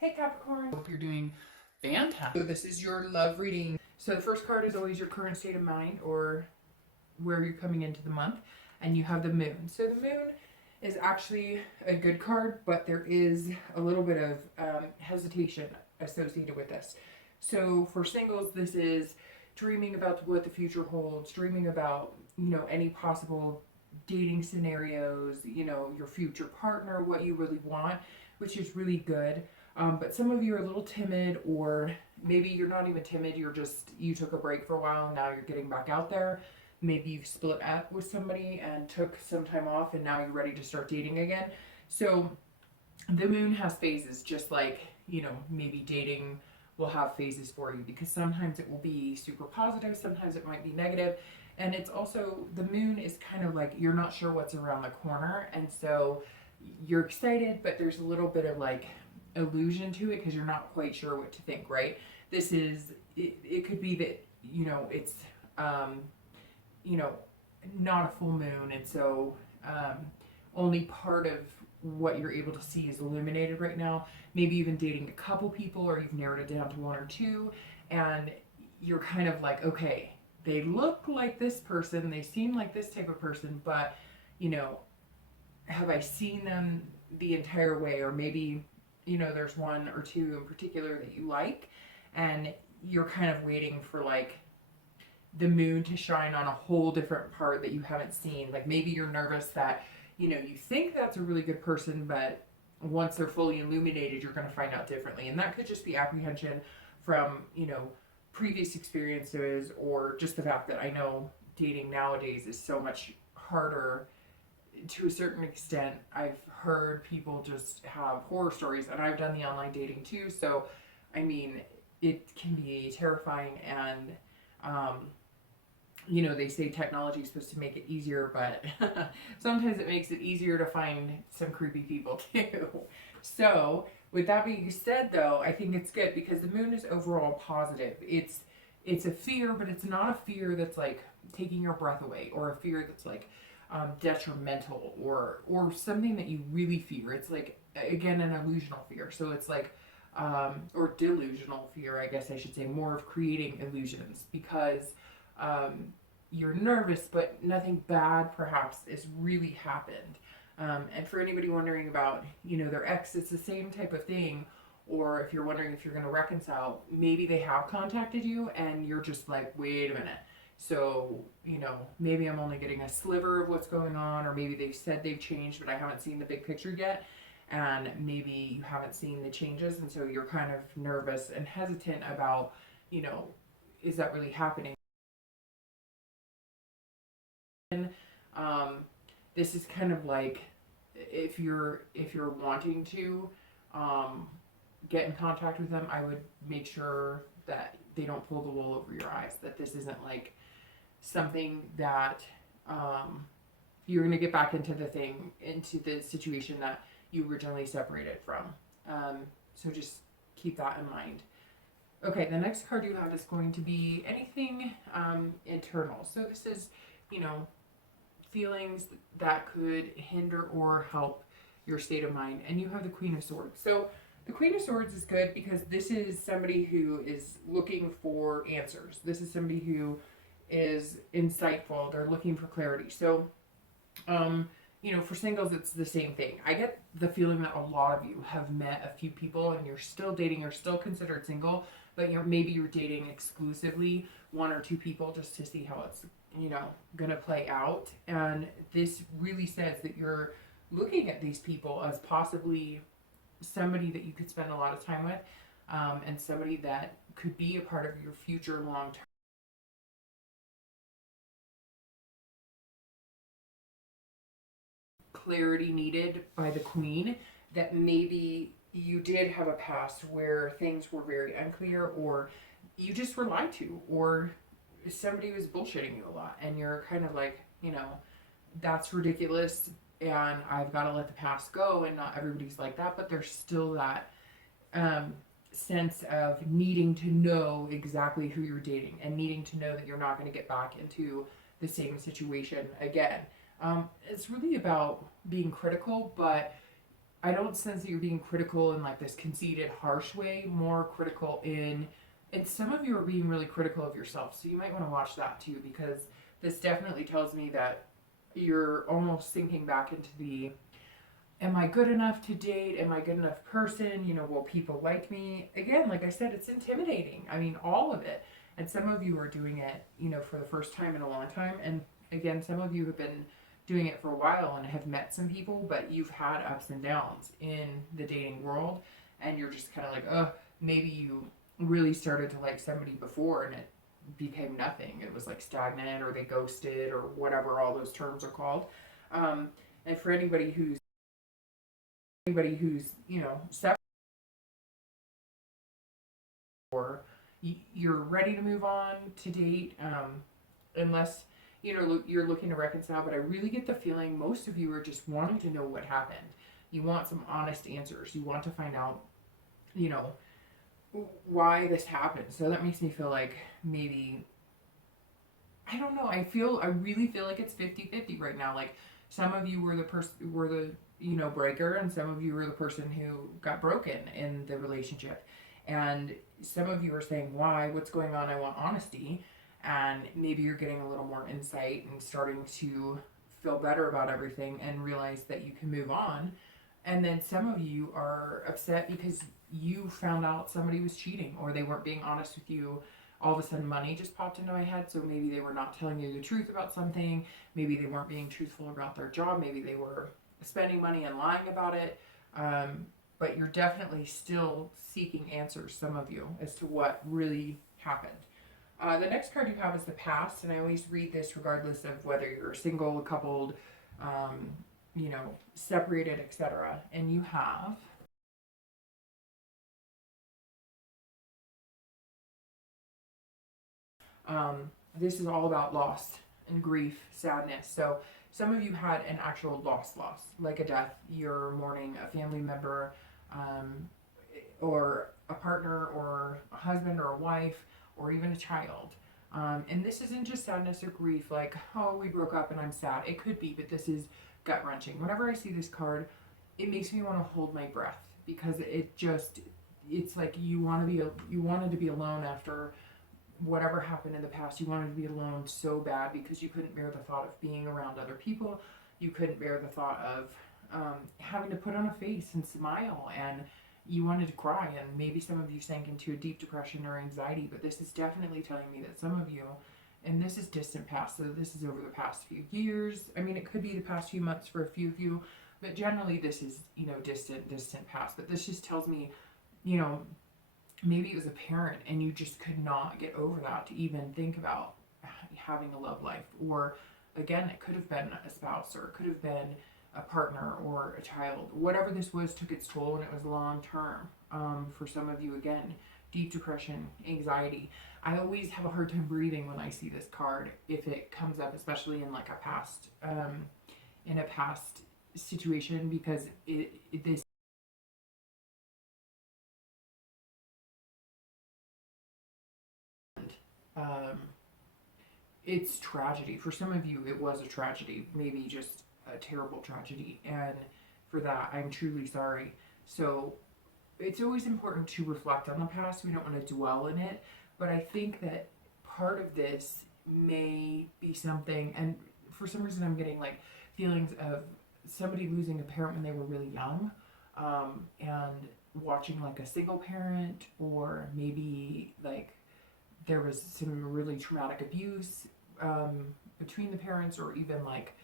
Hey Capricorn, hope you're doing fantastic. So this is your love reading. So the first card is always your current state of mind or where you're coming into the month, and you have the moon. So the moon is actually a good card, but there is a little bit of hesitation associated with this. So for singles, this is dreaming about what the future holds, dreaming about, any possible dating scenarios, your future partner, what you really want, which is really good. But some of you are a little timid, or maybe you're not even timid, you took a break for a while and now you're getting back out there. Maybe you've split up with somebody and took some time off and now you're ready to start dating again. So the moon has phases, just like, maybe dating will have phases for you, because sometimes it will be super positive, sometimes it might be negative. And it's also, the moon is kind of like you're not sure what's around the corner. And so you're excited, but there's a little bit of like illusion to it because you're not quite sure what to think, right? It could be that, it's, you know, not a full moon. And so only part of what you're able to see is illuminated right now. Maybe even dating a couple people, or you've narrowed it down to one or two, and you're kind of like, okay, they look like this person, they seem like this type of person, but, have I seen them the entire way? Or maybe, there's one or two in particular that you like, and you're kind of waiting for like the moon to shine on a whole different part that you haven't seen. Like maybe you're nervous that, you think that's a really good person, but once they're fully illuminated, you're going to find out differently. And that could just be apprehension from, previous experiences, or just the fact that I know dating nowadays is so much harder to a certain extent. I've heard people just have horror stories, and I've done the online dating too. So, I mean, it can be terrifying, and they say technology is supposed to make it easier, but sometimes it makes it easier to find some creepy people too. So, with that being said, though, I think it's good because the moon is overall positive. It's a fear, but it's not a fear that's like taking your breath away, or a fear that's like detrimental, or something that you really fear. It's like, again, an illusional fear. So it's like or delusional fear, I guess I should say, more of creating illusions, because you're nervous, but nothing bad perhaps has really happened. And for anybody wondering about, their ex, it's the same type of thing. Or if you're wondering if you're going to reconcile, maybe they have contacted you and you're just like, wait a minute. So, maybe I'm only getting a sliver of what's going on, or maybe they've said they've changed, but I haven't seen the big picture yet. And maybe you haven't seen the changes. And so you're kind of nervous and hesitant about, is that really happening? Um, this is kind of like, if you're wanting to get in contact with them, I would make sure that they don't pull the wool over your eyes. That this isn't like something that you're going to get back into the situation that you originally separated from. So just keep that in mind. Okay, the next card you have is going to be anything internal. So this is, feelings that could hinder or help your state of mind. And you have the Queen of Swords. So the Queen of Swords is good because this is somebody who is looking for answers. This is somebody who is insightful. They're looking for clarity. So, for singles, it's the same thing. I get the feeling that a lot of you have met a few people and you're still dating, you're still considered single, but maybe you're dating exclusively one or two people just to see how it's, going to play out. And this really says that you're looking at these people as possibly somebody that you could spend a lot of time with, and somebody that could be a part of your future long term. Clarity needed by the Queen, that maybe you did have a past where things were very unclear, or you just were lied to, or somebody was bullshitting you a lot, and you're kind of like, that's ridiculous, and I've got to let the past go. And not everybody's like that, but there's still that sense of needing to know exactly who you're dating, and needing to know that you're not going to get back into the same situation again. It's really about being critical, but I don't sense that you're being critical in like this conceited, harsh way, more critical in, and some of you are being really critical of yourself. So you might want to watch that too, because this definitely tells me that you're almost sinking back into the, am I good enough to date? Am I a good enough person? You know, will people like me? Again, like I said, it's intimidating. I mean, all of it. And some of you are doing it, you know, for the first time in a long time. And again, some of you have been doing it for a while and have met some people, but you've had ups and downs in the dating world. And you're just kind of like, oh, maybe you really started to like somebody before and it became nothing. It was like stagnant or they ghosted or whatever all those terms are called. And for anybody who's you know separate or you're ready to move on to date, unless you know you're looking to reconcile. But I really get the feeling most of you are just wanting to know what happened. You want some honest answers. You want to find out, you know, why this happened. So that makes me feel like maybe, I don't know. I really feel like it's 50-50 right now. Like some of you were the you know breaker, and some of you were the person who got broken in the relationship. And some of you are saying, why? What's going on? I want honesty. And maybe you're getting a little more insight and starting to feel better about everything and realize that you can move on. And then some of you are upset because you found out somebody was cheating or they weren't being honest with you. All of a sudden money just popped into my head. So maybe they were not telling you the truth about something. Maybe they weren't being truthful about their job. Maybe they were spending money and lying about it. But you're definitely still seeking answers, some of you, as to what really happened. The next card you have is the past, and I always read this regardless of whether you're single, coupled, um, you know, separated, etc. And you have this is all about loss and grief, sadness. So some of you had an actual loss, like a death. You're mourning a family member, um, or a partner, or a husband, or a wife, or even a child. And this isn't just sadness or grief, like, oh, we broke up and I'm sad. It could be, but this is gut wrenching. Whenever I see this card, it makes me want to hold my breath because it's like you wanted to be alone after whatever happened in the past. You wanted to be alone so bad because you couldn't bear the thought of being around other people. You couldn't bear the thought of having to put on a face and smile, and you wanted to cry. And maybe some of you sank into a deep depression or anxiety, but this is definitely telling me that some of you, and this is distant past, so this is over the past few years. I mean, it could be the past few months for a few of you, but generally this is, you know, distant past. But this just tells me, you know, maybe it was a parent and you just could not get over that to even think about having a love life. Or again, it could have been a spouse, or it could have been a partner or a child. Whatever this was took its toll, and it was long term. For some of you, again, deep depression, anxiety. I always have a hard time breathing when I see this card if it comes up, especially in like a past situation, because this um, it's tragedy. For some of you, it was a tragedy, maybe just a terrible tragedy. And for that, I'm truly sorry. So it's always important to reflect on the past. We don't want to dwell in it. But I think that part of this may be something, and for some reason, I'm getting like feelings of somebody losing a parent when they were really young, and watching like a single parent, or maybe like there was some really traumatic abuse between the parents, or even like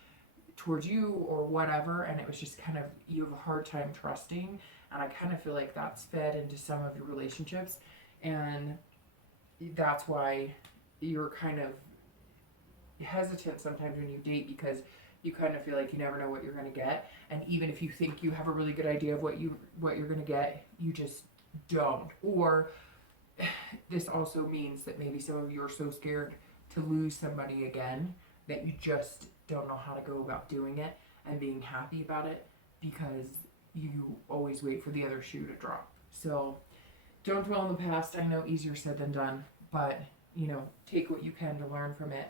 towards you or whatever, and it was just kind of, you have a hard time trusting. And I kind of feel like that's fed into some of your relationships, and that's why you're kind of hesitant sometimes when you date, because you kind of feel like you never know what you're going to get. And even if you think you have a really good idea of what you're going to get, you just don't. Or this also means that maybe some of you are so scared to lose somebody again that you just don't know how to go about doing it and being happy about it, because you always wait for the other shoe to drop. So don't dwell in the past. I know easier said than done, but you know, take what you can to learn from it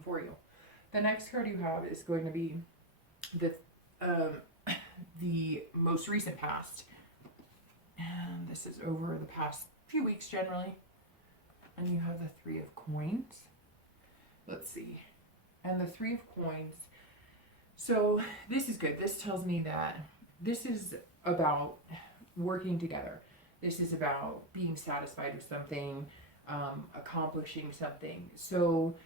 for you. The next card you have is going to be the the most recent past, and this is over the past few weeks generally. And you have the Three of Coins. Let's see, and the Three of Coins. So this is good. This tells me that this is about working together. This is about being satisfied with something, accomplishing something. So,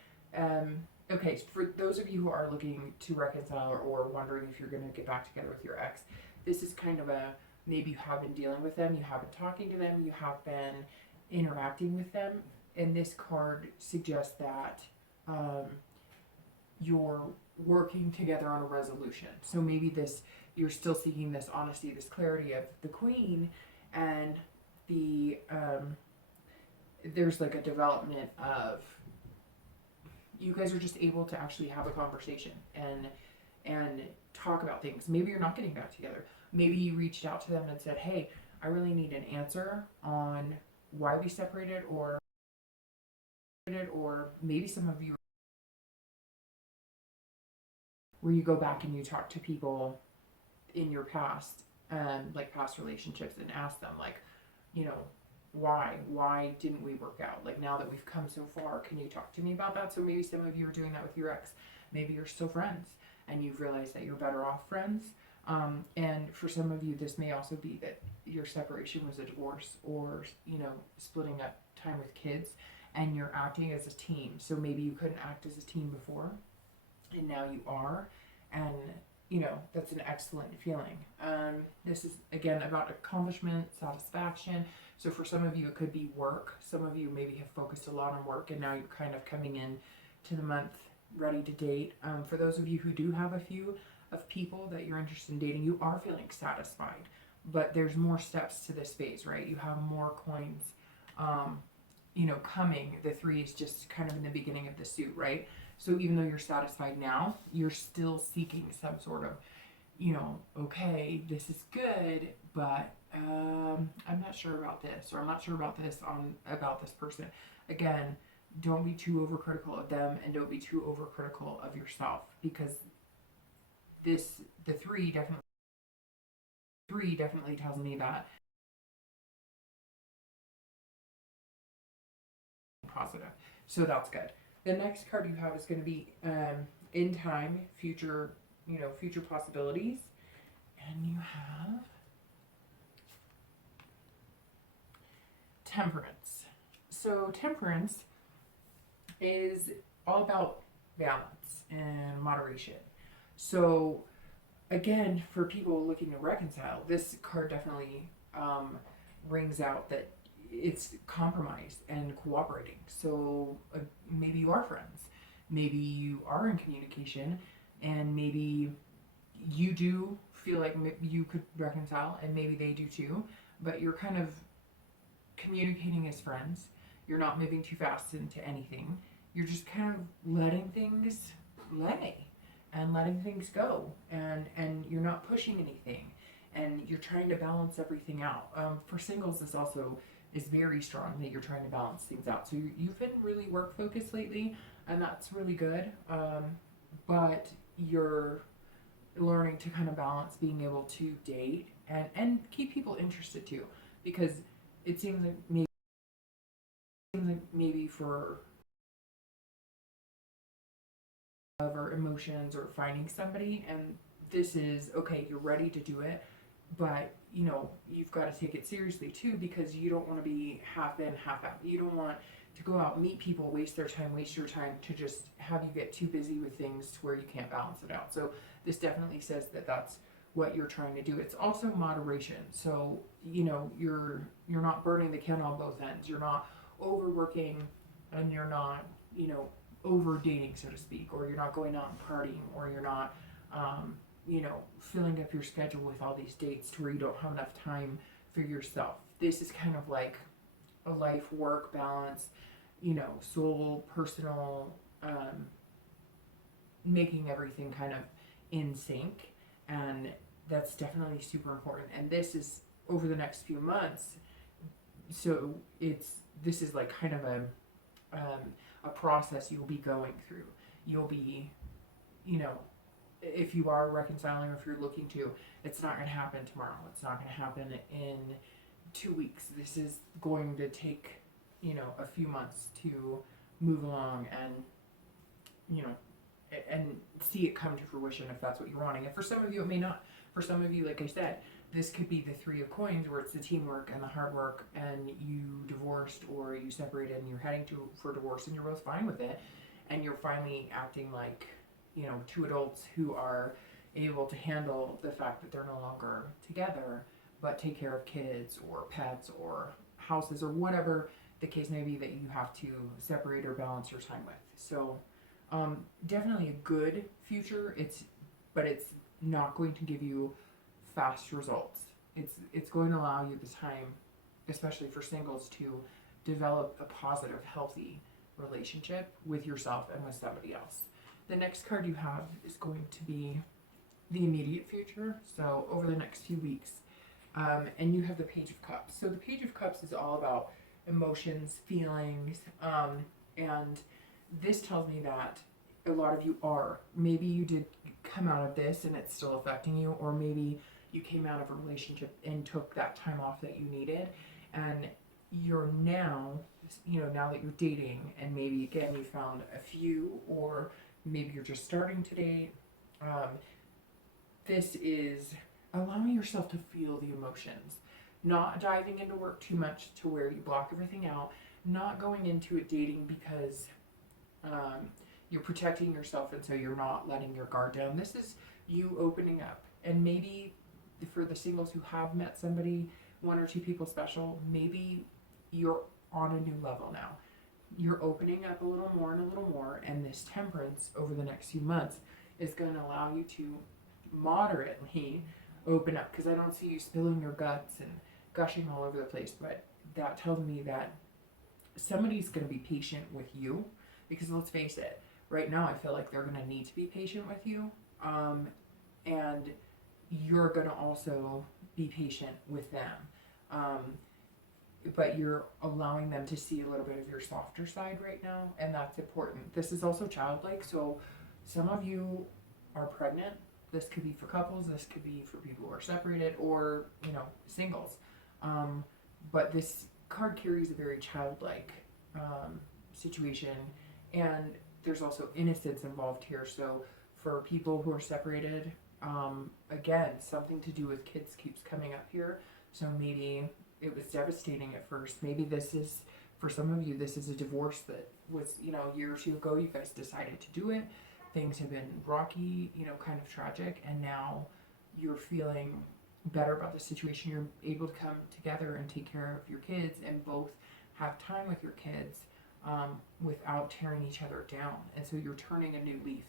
okay, for those of you who are looking to reconcile or wondering if you're going to get back together with your ex, this is kind of a, maybe you have been dealing with them, you have been talking to them, you have been interacting with them, and this card suggests that you're working together on a resolution. So maybe this, you're still seeking this honesty, this clarity of the Queen, and the there's like a development of, you guys are just able to actually have a conversation and talk about things. Maybe you're not getting back together. Maybe you reached out to them and said, hey, I really need an answer on why we separated, or maybe some of you, where you go back and you talk to people in your past, like past relationships, and ask them, like, you know, why didn't we work out? Like, now that we've come so far, can you talk to me about that? So maybe some of you are doing that with your ex. Maybe you're still friends and you've realized that you're better off friends. And for some of you, this may also be that your separation was a divorce, or, you know, splitting up time with kids, and you're acting as a team. So maybe you couldn't act as a team before, and now you are. And, you know, that's an excellent feeling. This is, again, about accomplishment, satisfaction. So for some of you, it could be work. Some of you maybe have focused a lot on work, and now you're kind of coming in to the month ready to date. For those of you who do have a few of people that you're interested in dating, you are feeling satisfied, but there's more steps to this phase, right? You have more coins, you know, coming. The Three is just kind of in the beginning of the suit, right? So even though you're satisfied now, you're still seeking some sort of, you know, okay, this is good, but I'm not sure about this, or I'm not sure about this about this person. Again, don't be too overcritical of them, and don't be too overcritical of yourself, because the three definitely tells me that positive. So that's good. The next card you have is going to be in time, future, you know, future possibilities. And you have Temperance. So Temperance is all about balance and moderation. So again, for people looking to reconcile, this card definitely rings out that it's compromise and cooperating. So maybe you are friends, maybe you are in communication, and maybe you do feel like you could reconcile, and maybe they do too, but you're kind of communicating as friends. You're not moving too fast into anything. You're just kind of letting things lay and letting things go, and you're not pushing anything, and you're trying to balance everything out. For singles, this also is very strong, that you're trying to balance things out. So you've been really work focused lately, and that's really good. But you're learning to kind of balance being able to date and keep people interested too, because it seems like maybe for or emotions or finding somebody, and this is okay, you're ready to do it, but you know, you've got to take it seriously too, because you don't want to be half in, half out. You don't want to go out, meet people, waste their time, waste your time, to just have you get too busy with things to where you can't balance it out. So this definitely says that that's what you're trying to do. It's also moderation. So, you know, you're not burning the candle on both ends. You're not overworking, and you're not, you know, over dating, so to speak, or you're not going out and partying, or you're not you know, filling up your schedule with all these dates to where you don't have enough time for yourself. This is kind of like a life work balance, you know, soul, personal, making everything kind of in sync. And that's definitely super important. And this is over the next few months. So this is like kind of a process you'll be going through. you'll be, you know, if you are reconciling or if you're looking to, it's not going to happen tomorrow. It's not going to happen in 2 weeks. This is going to take, you know, a few months to move along and, you know, and see it come to fruition if that's what you're wanting. And for some of you, it may not. For some of you, like I said, this could be the Three of Coins, where it's the teamwork and the hard work, and you divorced or you separated and you're heading for divorce and you're both fine with it, and you're finally acting like, you know, two adults who are able to handle the fact that they're no longer together, but take care of kids or pets or houses or whatever the case may be that you have to separate or balance your time with. So definitely a good future. But it's not going to give you fast results. It's going to allow you the time, especially for singles, to develop a positive, healthy relationship with yourself and with somebody else. The next card you have is going to be the immediate future, so over the next few weeks. And you have the Page of Cups. So the Page of Cups is all about emotions, feelings, and this tells me that a lot of you are. Maybe you did come out of this and it's still affecting you, or maybe you came out of a relationship and took that time off that you needed, and you're now, you know, now that you're dating, and maybe again you found a few, or maybe you're just starting to date. This is allowing yourself to feel the emotions, not diving into work too much to where you block everything out, not going into it dating because you're protecting yourself and so you're not letting your guard down. This is you opening up. And maybe for the singles who have met somebody, one or two people special, maybe you're on a new level now. You're opening up a little more, and this temperance over the next few months is going to allow you to moderately open up, because I don't see you spilling your guts and gushing all over the place, but that tells me that somebody's going to be patient with you, because let's face it, right now I feel like they're going to need to be patient with you, and you're going to also be patient with them, but you're allowing them to see a little bit of your softer side right now, and that's important. This is also childlike, so some of you are pregnant. This could be for couples, this could be for people who are separated, or, you know, singles. But this card carries a very childlike situation, and there's also innocence involved here. So for people who are separated, again, something to do with kids keeps coming up here. So maybe it was devastating at first. Maybe this is, for some of you, this is a divorce that was, you know, a year or two ago, you guys decided to do it. Things have been rocky, you know, kind of tragic, and now you're feeling better about the situation. You're able to come together and take care of your kids and both have time with your kids without tearing each other down. And so you're turning a new leaf.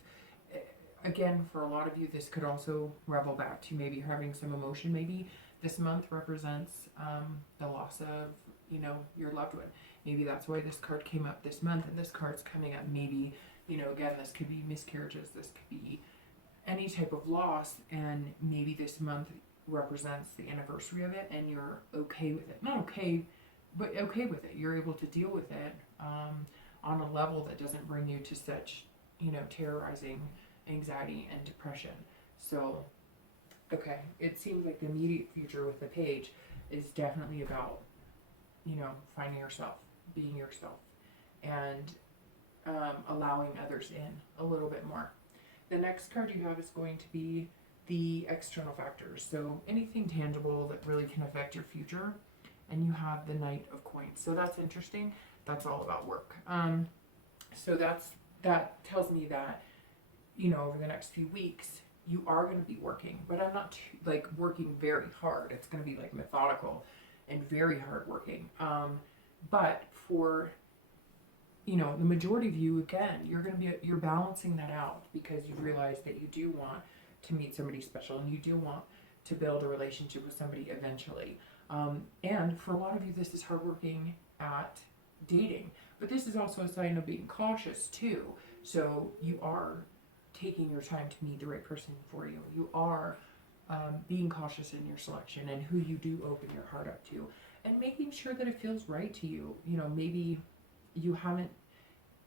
Again, for a lot of you, this could also revel back to maybe having some emotion. Maybe this month represents the loss of, you know, your loved one. Maybe that's why this card came up this month, and this card's coming up. Maybe, you know, again, this could be miscarriages, this could be any type of loss, and maybe this month represents the anniversary of it, and you're okay with it. Not okay, but okay with it. You're able to deal with it on a level that doesn't bring you to such, you know, terrorizing anxiety and depression. So, okay, it seems like the immediate future with the Page is definitely about, you know, finding yourself, being yourself, and allowing others in a little bit more. The next card you have is going to be the external factors. So anything tangible that really can affect your future. And you have the Knight of Coins. So that's interesting. That's all about work. So that tells me that, you know, over the next few weeks, you are going to be working, but I'm not working very hard. It's going to be like methodical and very hard working. But for, you know, the majority of you, again, you're balancing that out because you realize that you do want to meet somebody special and you do want to build a relationship with somebody eventually. And for a lot of you, this is hardworking at dating, but this is also a sign of being cautious too. So you are taking your time to meet the right person for you. You are being cautious in your selection and who you do open your heart up to, and making sure that it feels right to you. You know, maybe you haven't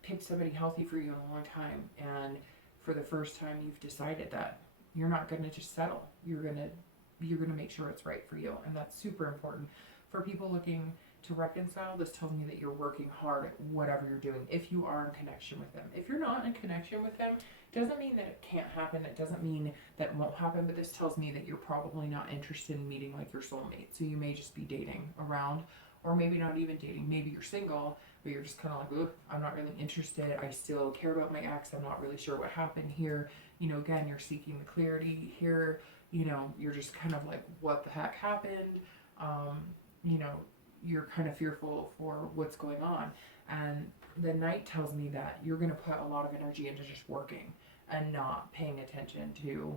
picked somebody healthy for you in a long time, and for the first time you've decided that you're not going to just settle. You're going to make sure it's right for you, and that's super important. For people looking to reconcile, this tells me that you're working hard at whatever you're doing, if you are in connection with them. If you're not in connection with them, it doesn't mean that it can't happen. It doesn't mean that it won't happen, but this tells me that you're probably not interested in meeting like your soulmate. So you may just be dating around, or maybe not even dating. Maybe you're single, but you're just kind of like, look, I'm not really interested. I still care about my ex. I'm not really sure what happened here. You know, again, you're seeking the clarity here. You know, you're just kind of like, what the heck happened? You know, you're kind of fearful for what's going on. And the Knight tells me that you're going to put a lot of energy into just working and not paying attention to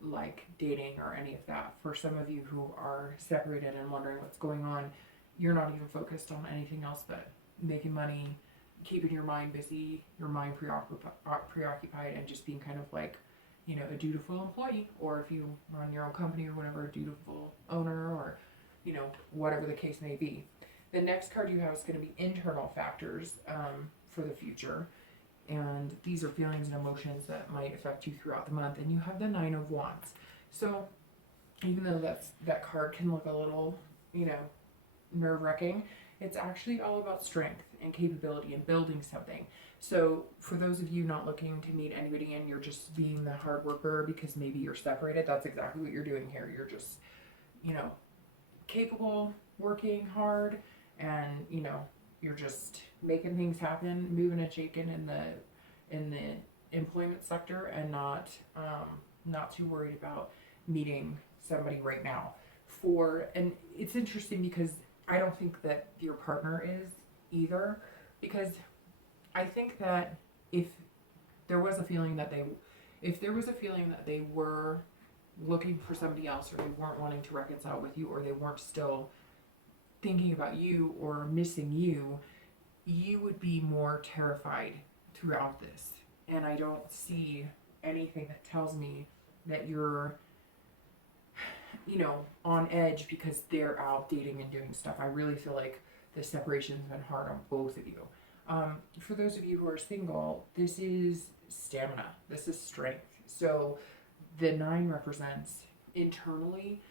like dating or any of that. For some of you who are separated and wondering what's going on, you're not even focused on anything else but making money, keeping your mind busy, your mind preoccupied, and just being kind of like, you know, a dutiful employee, or if you run your own company or whatever, a dutiful owner, or, you know, whatever the case may be. The next card you have is going to be internal factors for the future. And these are feelings and emotions that might affect you throughout the month. And you have the Nine of Wands. So even though that card can look a little, you know, nerve-wracking, it's actually all about strength and capability and building something. So for those of you not looking to meet anybody and you're just being the hard worker because maybe you're separated, that's exactly what you're doing here. You're just, you know, capable, working hard, and, you know, you're just making things happen, moving and shaking in the employment sector, and not too worried about meeting somebody right now. And it's interesting because I don't think that your partner is either, because I think that if there was a feeling that they were looking for somebody else, or they weren't wanting to reconcile with you, or they weren't still thinking about you or missing you, you would be more terrified throughout this. And I don't see anything that tells me that you're, you know, on edge because they're out dating and doing stuff. I really feel like the separation's been hard on both of you. For those of you who are single, this is stamina. This is strength. So the 9 represents internally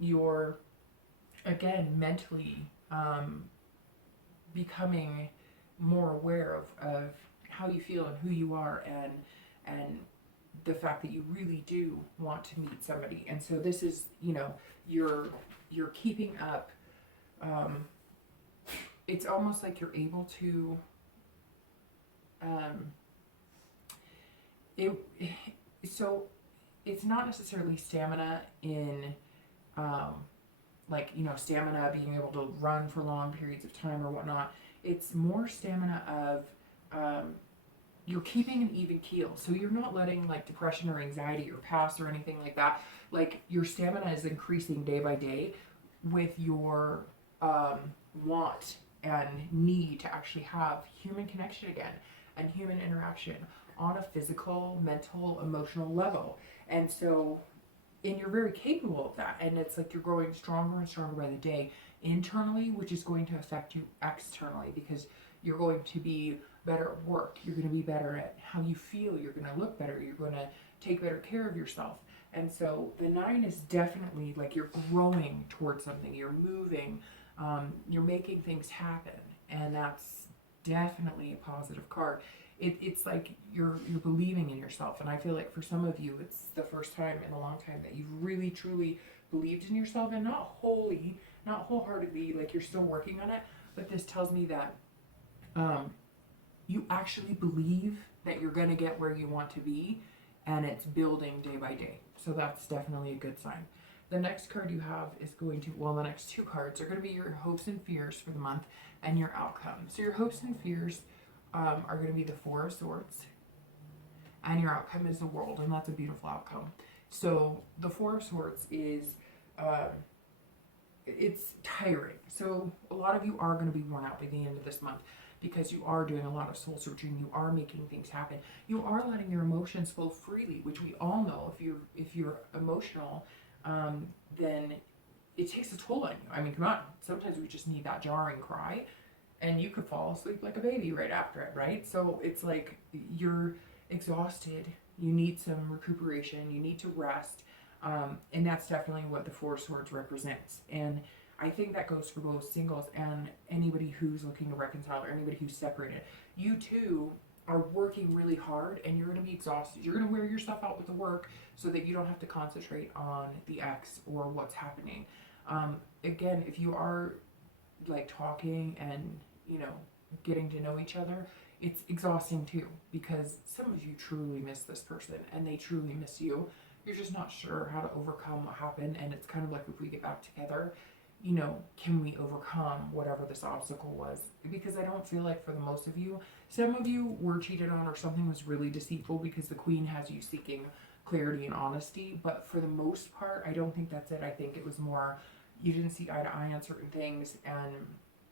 your, again, mentally becoming more aware of how you feel and who you are, and the fact that you really do want to meet somebody. And so this is, you know, you're keeping up. It's almost like you're able to so it's not necessarily stamina in like, you know, stamina being able to run for long periods of time or whatnot. It's more stamina of you're keeping an even keel. So you're not letting like depression or anxiety or pass or anything like that. Like, your stamina is increasing day by day with your want and need to actually have human connection again and human interaction on a physical, mental, emotional level. And so, and you're very capable of that. And it's like you're growing stronger and stronger by the day internally, which is going to affect you externally, because you're going to be better at work. You're going to be better at how you feel. You're going to look better. You're going to take better care of yourself. And so the 9 is definitely like you're growing towards something. You're moving. You're making things happen. And that's definitely a positive card. It's like you're believing in yourself. And I feel like for some of you, it's the first time in a long time that you've really, truly believed in yourself, and not wholeheartedly, like you're still working on it. But this tells me that you actually believe that you're going to get where you want to be, and it's building day by day. So that's definitely a good sign. The next card you have is going to, well, the next 2 cards are going to be your hopes and fears for the month and your outcome. So your hopes and fears are going to be the 4 of Swords, and your outcome is the World, and that's a beautiful outcome. So the 4 of Swords is, it's tiring. So a lot of you are going to be worn out by the end of this month, because you are doing a lot of soul searching. You are making things happen. You are letting your emotions flow freely, which we all know. If you're emotional, then it takes a toll on you. I mean, come on. Sometimes we just need that jarring cry and you could fall asleep like a baby right after it, right? So it's like you're exhausted, you need some recuperation, you need to rest, and that's definitely what the Four of Swords represents. And I think that goes for both singles and anybody who's looking to reconcile or anybody who's separated. You too are working really hard and you're going to be exhausted. You're going to wear yourself out with the work so that you don't have to concentrate on the ex or what's happening. Again, if you are like talking and, you know, getting to know each other, it's exhausting too, because some of you truly miss this person and they truly miss you. You're just not sure how to overcome what happened, and it's kind of like, if we get back together, you know, can we overcome whatever this obstacle was? Because I don't feel like for the most of you, some of you were cheated on or something was really deceitful, because the Queen has you seeking clarity and honesty. But for the most part, I don't think that's it. I think it was more you didn't see eye to eye on certain things, and,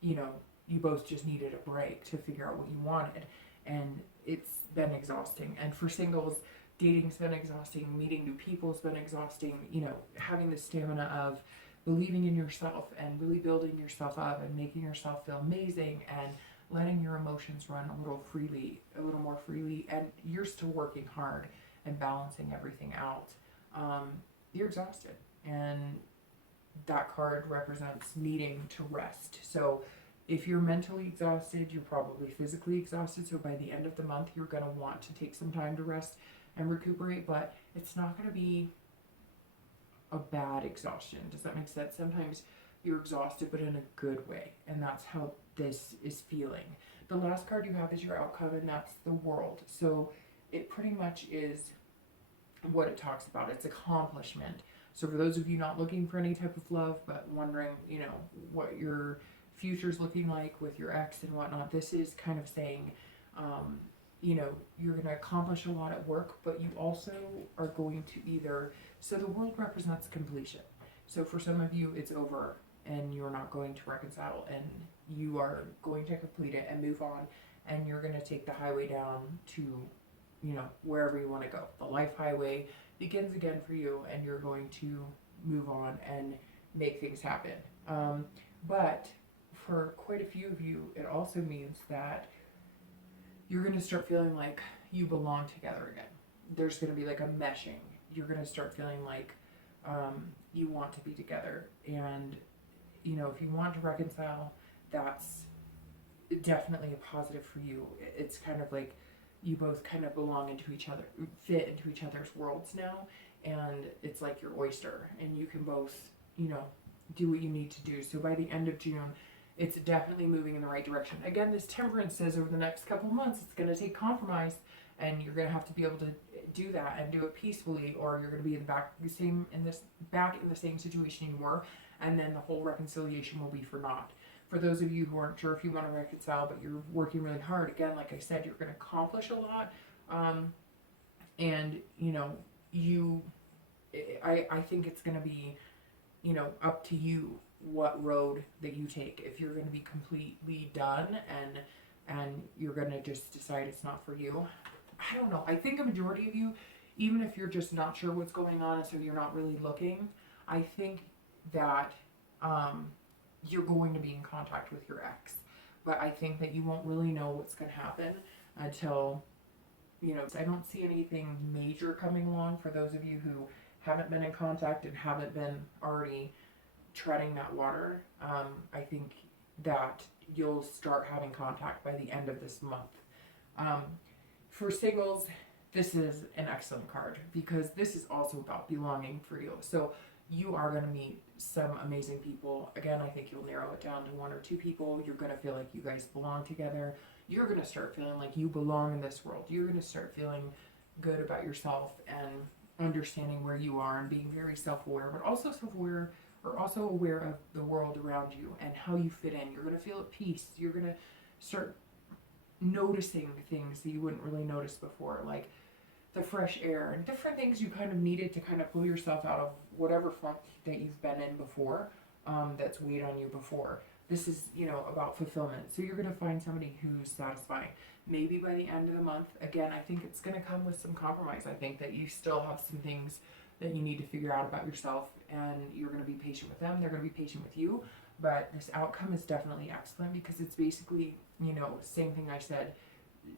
you know, you both just needed a break to figure out what you wanted. And it's been exhausting. And for singles, dating's been exhausting, meeting new people's been exhausting, you know, having the stamina of believing in yourself and really building yourself up and making yourself feel amazing and letting your emotions run a little more freely, and you're still working hard and balancing everything out. You're exhausted, and that card represents needing to rest. So if you're mentally exhausted, you're probably physically exhausted. So by the end of the month, you're going to want to take some time to rest and recuperate, but it's not going to be a bad exhaustion. Does that make sense? Sometimes you're exhausted, but in a good way, and that's how this is feeling. The last card you have is your outcome, and that's the World. So it pretty much is what it talks about. It's accomplishment. So for those of you not looking for any type of love, but wondering, you know, what your future's looking like with your ex and whatnot, this is kind of saying, you know, you're going to accomplish a lot at work, but you also are going to either, so the World represents completion. So for some of you, it's over and you're not going to reconcile, and you are going to complete it and move on, and you're going to take the highway down to, you know, wherever you want to go. The life highway begins again for you, and you're going to move on and make things happen. But for quite a few of you, it also means that you're going to start feeling like you belong together again. There's going to be like a meshing. You're going to start feeling like you want to be together. And, you know, if you want to reconcile, that's definitely a positive for you. It's kind of like you both kind of belong into each other, fit into each other's worlds now. And it's like your oyster, and you can both, you know, do what you need to do. So by the end of June, it's definitely moving in the right direction. Again, this Temperance says over the next couple of months, it's going to take compromise, and you're going to have to be able to do that and do it peacefully, or you're going to be back in the same situation you were, and then the whole reconciliation will be for naught. For those of you who aren't sure if you want to reconcile, but you're working really hard, again, like I said, you're going to accomplish a lot, and, you know, I think it's going to be, you know, up to you what road that you take. If you're going to be completely done and you're going to just decide it's not for you, I don't know. I think a majority of you, even if you're just not sure what's going on and so you're not really looking, I think that you're going to be in contact with your ex. But I think that you won't really know what's going to happen until, you know, I don't see anything major coming along for those of you who haven't been in contact and haven't been already treading that water. I think that you'll start having contact by the end of this month. For singles, this is an excellent card, because this is also about belonging for you. So you are going to meet some amazing people. Again, I think you'll narrow it down to one or two people. You're going to feel like you guys belong together. You're going to start feeling like you belong in this world. You're going to start feeling good about yourself and understanding where you are and being very self-aware, but also self-aware, or also aware of the world around you and how you fit in. You're going to feel at peace. You're going to start noticing things that you wouldn't really notice before, like the fresh air and different things you kind of needed to kind of pull yourself out of whatever funk that you've been in before, that's weighed on you before. This is, you know, about fulfillment. So you're going to find somebody who's satisfying. Maybe by the end of the month, again, I think it's going to come with some compromise. I think that you still have some things that you need to figure out about yourself, and you're going to be patient with them. They're going to be patient with you. but this outcome is definitely excellent because it's basically, you know, same thing I said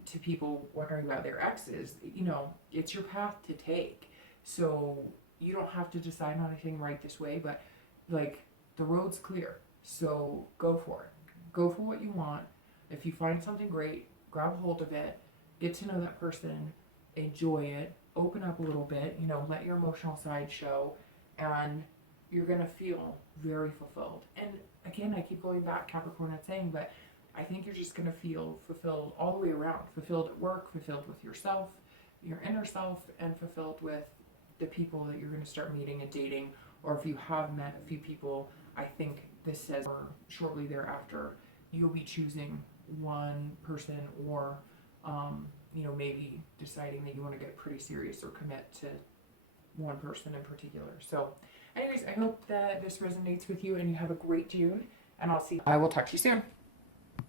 to people wondering about their exes. You know, it's your path to take. So you don't have to decide on anything right this way, but like the road's clear. So go for it. Go for what you want. If you find something great, grab hold of it, get to know that person, enjoy it, open up a little bit, you know, let your emotional side show, and you're going to feel very fulfilled. And again, I keep going back, Capricorn, not saying, but I think you're just going to feel fulfilled all the way around. Fulfilled at work, fulfilled with yourself, your inner self, and fulfilled with the people that you're going to start meeting and dating. Or if you have met a few people, I think this says, or shortly thereafter, you'll be choosing one person, or you know, maybe deciding that you want to get pretty serious or commit to one person in particular. So anyways, I hope that this resonates with you and you have a great June, and I will talk to you soon.